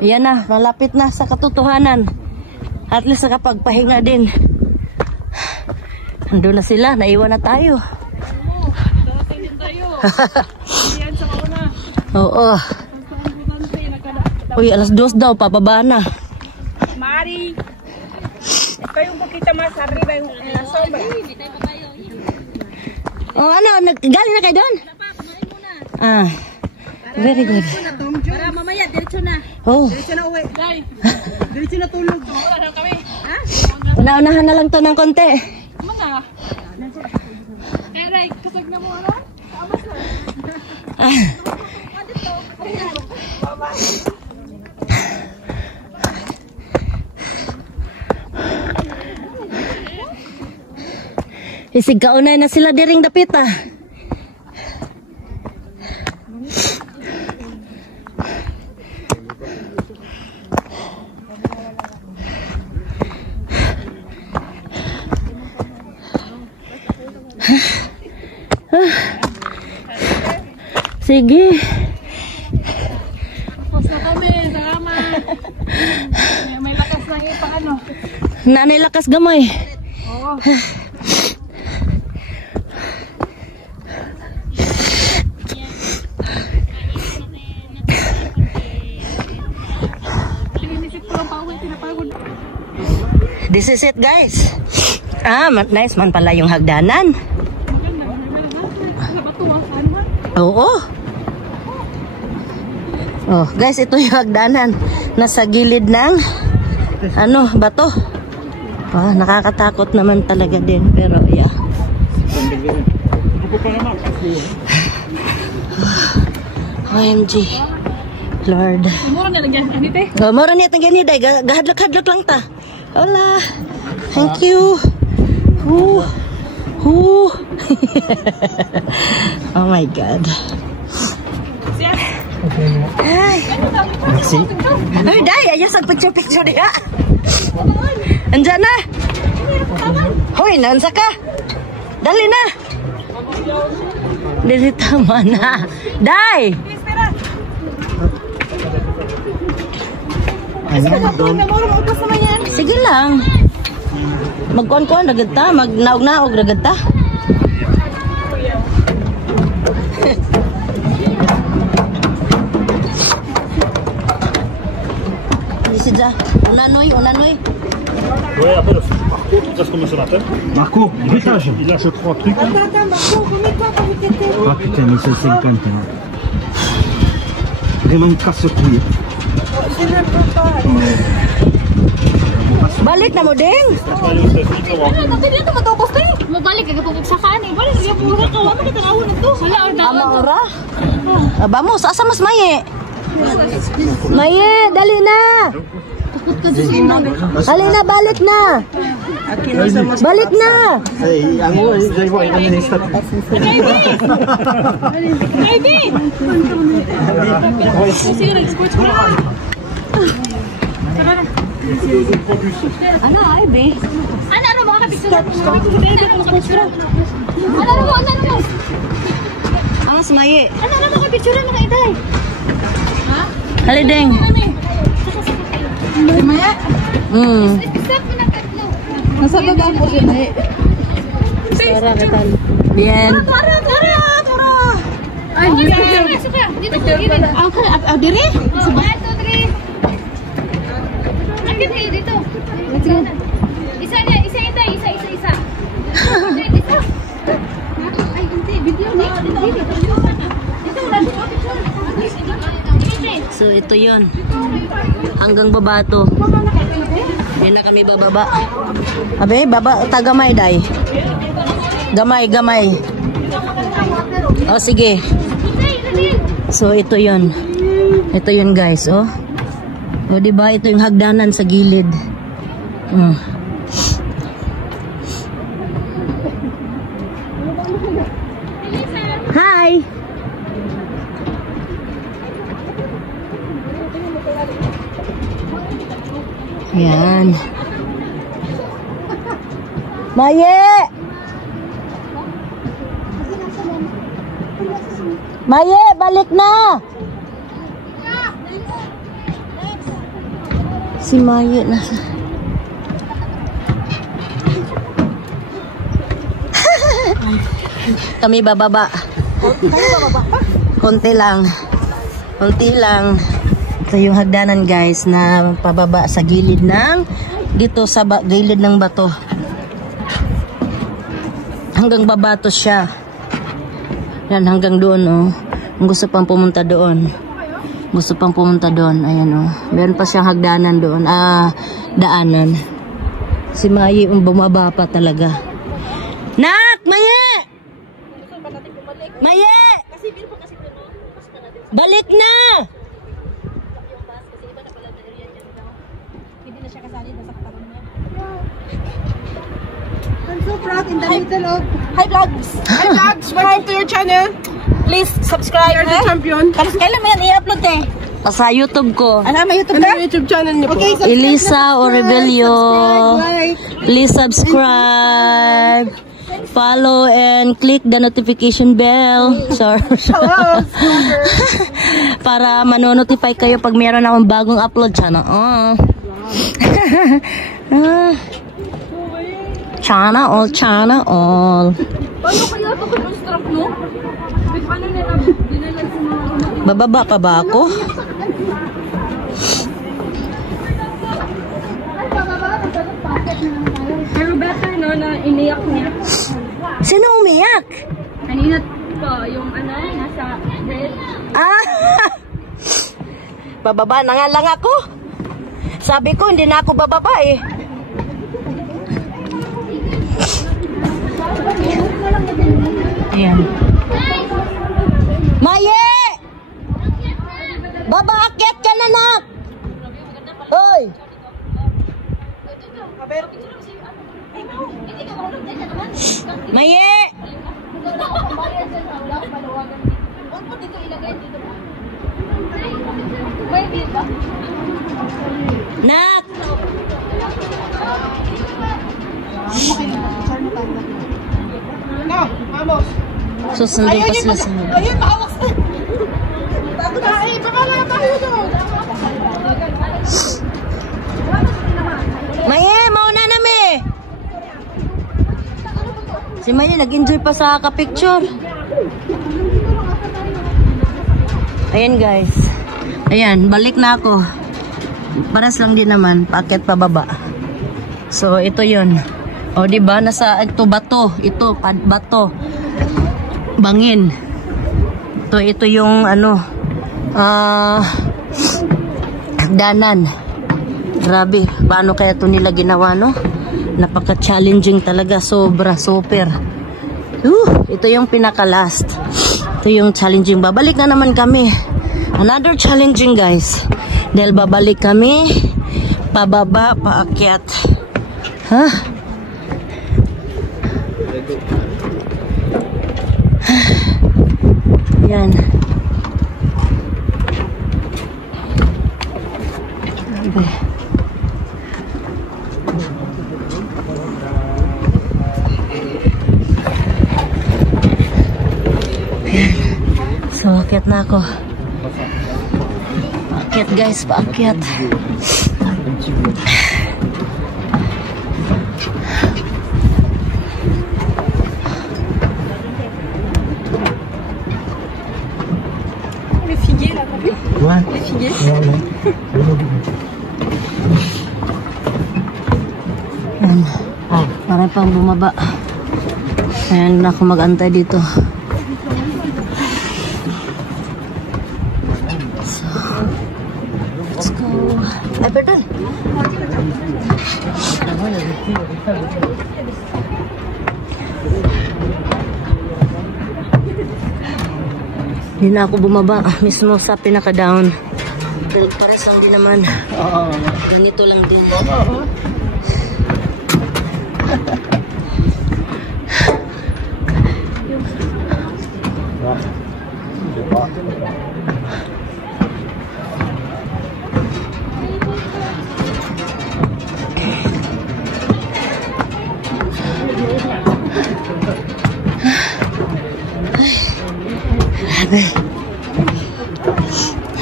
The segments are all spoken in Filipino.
Yan na, malapit na sa katotohanan. At least nakapagpahinga din. Andun na sila, naiwan na tayo. Darating din tayo. Yan sa kauna. Oo. Uy, alas 2 daw, papaba na. Mari. Kayong pakita mas arriba yung sombra. Oh, ano, galing na kayo doon? Ah, very good. Para mamaya, diretso na. Oh. Diretso na uwi. Diretso na tulog. Wala na kami. Ha? Unaunahan na lang to ng konti. Mana? Eh, Ray, kasag na mo ano? Abas na. Ah. Isig kaunay na sila diring dapita. Sige. Tapos na kami, salamat. May lakas lang ipa ano. Nanay lakas gamay. Oo. This is it, guys. Ah, nice man pala yung hagdanan. Oo. Oh, guys, ito yung hagdanan. Nasa gilid ng ano, bato. Ah, nakakatakot naman talaga din, pero yeah. OMG. Lord. Mura na lagyan ganito eh. Oh, mura niya itong ganito. Gahadlak-hadlak lang ta. Hola. Thank you. Ooh. Ooh. Oh my God. Ay. Ay, day. Ayaw sa picture-picture niya. Andiyan na. Hoy, nansa ka. Dali na. Dili tama na. Day. Sige lang. Magkuhan-kuhan ragad ta, magnaog-naog ragad ta. Isa unanoy. Ouais, après, Marco, tu sais comment ça l'appelle Marco, héritage. Il lâche 3 trucs. Attends, Marco, remets-toi comme il était. Ah putain, mais c'est 50. Vraiment une casse-couille. C'est n'importe quoi. Balik na mo, Ding. Tapi dia tuh matapos tayo. Mabalik ka kapag sa kanin. Balik niya puro ka. Wala kita nawon ito. Wala, Ama ora. Vamos, asa mas maye? Maye, dali na. Dali na, balik na. Balik na. Baby! Sige, nag-sports ko na. Ano, ay, be? Ano mo? Kapicture mo? Ano mo? Mas maye. Ano mo? Kapicture mo ka itay? Ha? Hali, Ding. Maya? Stop mo na katlo. Nasa baba po si Maya. Tara, katal. Bien. Tara! Ay, dito ka. Dito ka gilid. Ang diri? Sabay. Akit kayo dito. Isa niya, isa. Dito. Ay, hindi. Video ni. Dito, wala dito. So, ito yon. Hanggang baba to. Hindi na kami bababa. Abe, baba, tagamay, day. Gamay. O, sige. So, ito yon. Ito yon, guys, oh. O, diba? Ito yung hagdanan sa gilid. Hi! Yan. Maye! Maye, balik na! Si Maye na. Kami bababa. Konti lang. Konti lang. Ito yung hagdanan guys na pababa sa gilid ng dito sa gilid ng bato. Hanggang babato siya. Yan hanggang doon oh. Kung gusto pang pumunta doon. Gusto pang pumunta doon. Ayan oh. Meron pa siyang hagdanan doon. Daanan. Si Maye bumaba pa talaga. Nak! Maye! Maye! Balik na! Hindi na siya kasali sa katawan niya. I'm so proud in the middle of... Hi vlogs! Hi vlogs! Welcome to your channel! Please subscribe. You're the champion! Kailan mo yan i-upload eh? Sa YouTube ko. Ano may YouTube Ano ka? yung YouTube channel niyo po? Okay, Elisa Orevelio. like. Please subscribe. Follow and click the notification bell. Sorry. Para manonotify kayo pag meron akong bagong upload channel. Chana all, chana all. Paano kaya ito kung strap mo? Paano nila dinala sa mga... Bababa pa ba ako? Pero better no na iniyak niya. Sino umiyak? Kanina po yung ano, nasa red. Bababa na nga lang ako. Sabi ko, hindi na ako bababa eh. Ayan. Maye! Baba, akyat ka na, nak! Hoy! Maye! Nak! No, vamos! Susundin pa sila sa mga. Ayun, mahawak sa... Bago na, baka na tayo doon! Maye, mauna na me! Si Maye, nag-enjoy pa sa ka-picture. Ayan guys. Ayan, balik na ako. Paras lang din naman, paakyat pa baba. So, ito yun. O, diba? Nasa, ito, bato. Ito, bato. Bangin. Ito yung, ano, hagdanan. Grabe. Paano kaya ito nila ginawa, no? Napaka-challenging talaga. Sobra, super. Ito yung pinaka-last. Ito yung challenging. Babalik na naman kami. Another challenging, guys. Dahil babalik kami, pababa, paakyat. Ha? Yan. Grabe. Yan. So, akyat na ako. Paakyat guys, paakyat. Les figuiers là, t'as vu? Ouais. Les figuiers. Yan. Parang pang bumaba. Ayan na ako mag-antay dito. So, let's go. Ay, pardon. Hindi na ako bumaba. Mismo sa pinaka-down. Pares lang din naman. Ganito lang din. Grabe.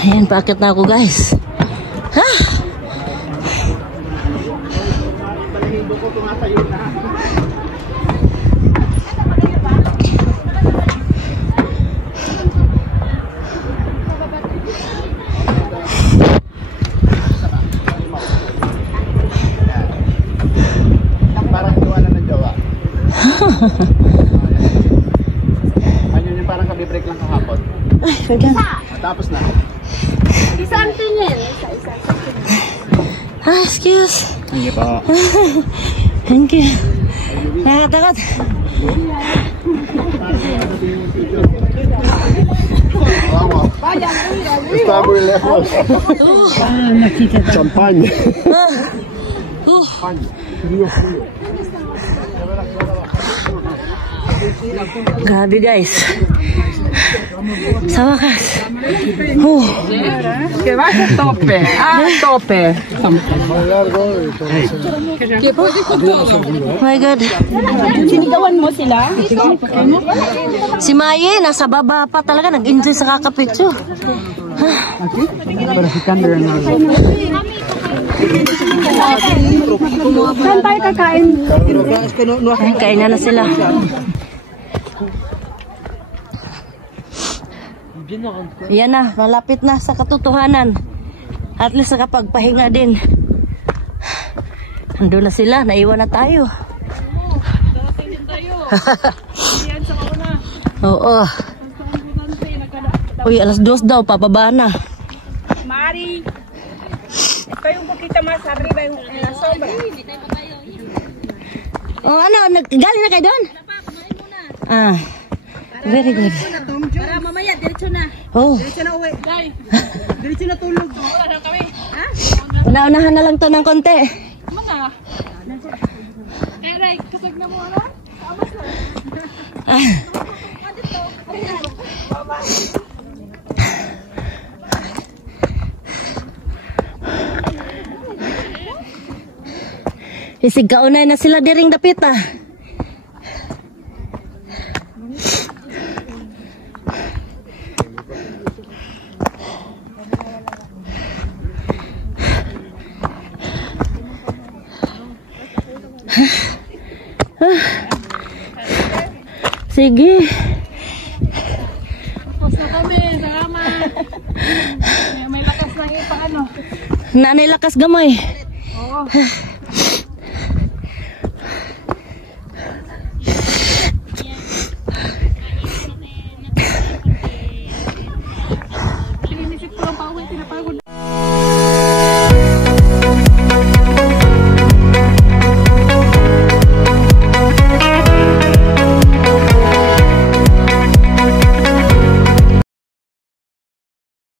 Ayan, paakit na ako guys. Ha? Parang iwanan ng jowa. Ayun yung parang kabibreak lang kahapon. Ay, pagyan. Tapos na. Isang tingin. Ah, excuse. Hindi pa. Thank you. Nakatakot. Estamos lejos. Champagne. Grabe guys. Sa wakas. Que va a tope, a tope. My God. Sinigawan mo sila? Si Maye, nasa baba pa talaga. Nag-enjoy sa kakapicture. Pero si Kander na. Saan tayo kakain? Ay, kain na sila. Yan na, malapit na sa katotohanan. At least nakapagpahinga din. Andun na sila, naiwan na tayo. Oo. Uy, alas 2 daw, papaba na. Mari. Ito yung pagkita mas arriba yung sombra. Oh, ano, galing na kayo doon? Ah, very good. Para mamaya, diretso na. Oh, Diretso na uwi. Diretso na tulog. Wala na kami. Ha? una-unahan na lang to ng konti. Mana? Eh, like, kasag na mo ano? Ah. Isig kaunay na sila diring dapita. Sige. Tapos na kami, salamat. May lakas lang ipa ano. Nanay lakas gamay. Oo.